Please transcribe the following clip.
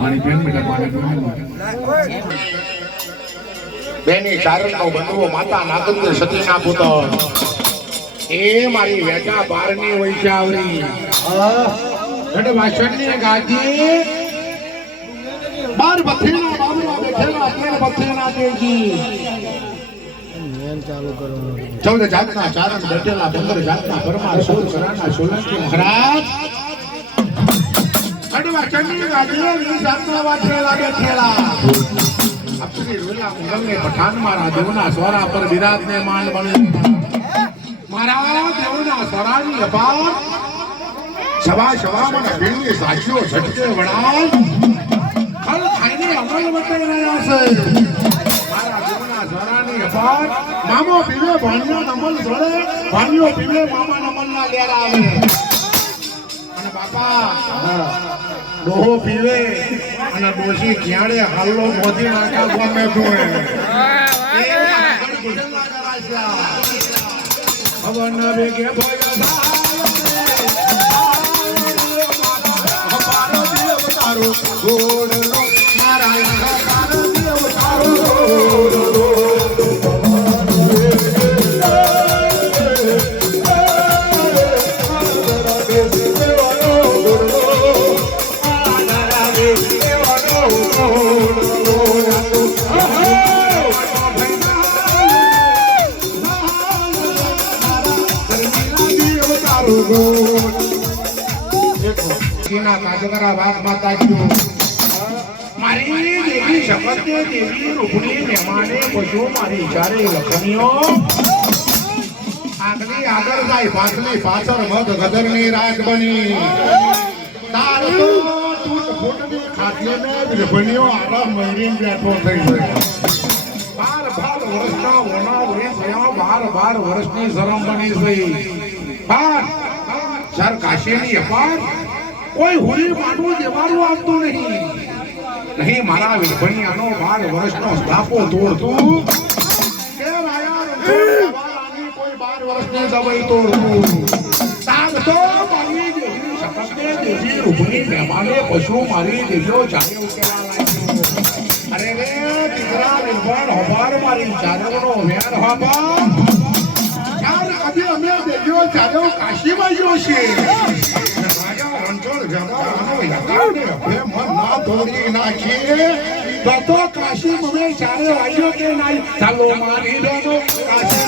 મારી બેન બેટા બેની ચારણનો બંધુઓ માતા નાગંદર સતીના પુત્ર એ મારી વેટા બારની વૈશાવરી ગઢ વાસણની ગાદી બાર બથેના બાબરા બેઠેલા તેર બથેના દેજી ચાલુ કરવાનું 14 જાતના ચારણ બેઠેલા 15 જાતના પરમાર 16 કરાના સોલંકી મહારાજ ગઢ વાસણની ગાદી 20 જાતના વાઠેલા બેઠેલા આપણી રોલા મુગલને પઠાણ મારા દેવના સ્વરા પર વિરાજને માન બને મારા દેવના સ્વરાની અપાર સવા સવામાં ભીડની સાક્ષીઓ ઝટકે વણાય ખલ ખાઈને અમલ બતાવી રહ્યા છે મારા દેવના સ્વરાની અપાર મામો પીવે ભાણિયો અમલ જોડે ભાણિયો પીવે મામા અમલ ના લેર આવે અને બાપા ડોહો પીવે અને ડોશી ક્યારે હાલો મોદી નાકા ગમે તું હવન વેગે ભોયા તારો ગોડલો મારા દેવ તારો કાજગરા વાત માતા જો મારી દેવી શપથ દેવી રૂપણી મહેમાને પશુ મારી ચારે લખણીઓ આગલી આગળ જાય પાછલી પાછળ મધ ગદરની રાખ બની તારો તૂટ ફૂટની ખાટલે ને વિભણીઓ આરામ મહીને બેઠો થઈ ગયો 12 વર્ષના વણા વળી થયા 12 વર્ષની શરમ બની ગઈ સર કાશીની અપાર કોઈ હોળી માટું દેવાનું આવતું નહીં મારા વિભણિયાનો 12 વર્ષનો સ્થાપો તોડતું કે રાયા રંગવાલાની કોઈ 12 વર્ષની દવાઈ તોડતું તાગ તો મારી દેવી શપથને દેવી રૂપની મહેમાને પશુ મારી દેવીઓ ચાલે ઉકેલા લાગ્યો અરે રે દીકરા વિભણ હબાર મારી ચારણનો વેર હબાર ચાર આજે અમે દેવીઓ ચાલો કાશીમાં ગયો છે તો કાશી મને ચારે વાગ્યો કે નહીં ચાલો મારી દોનો કાશી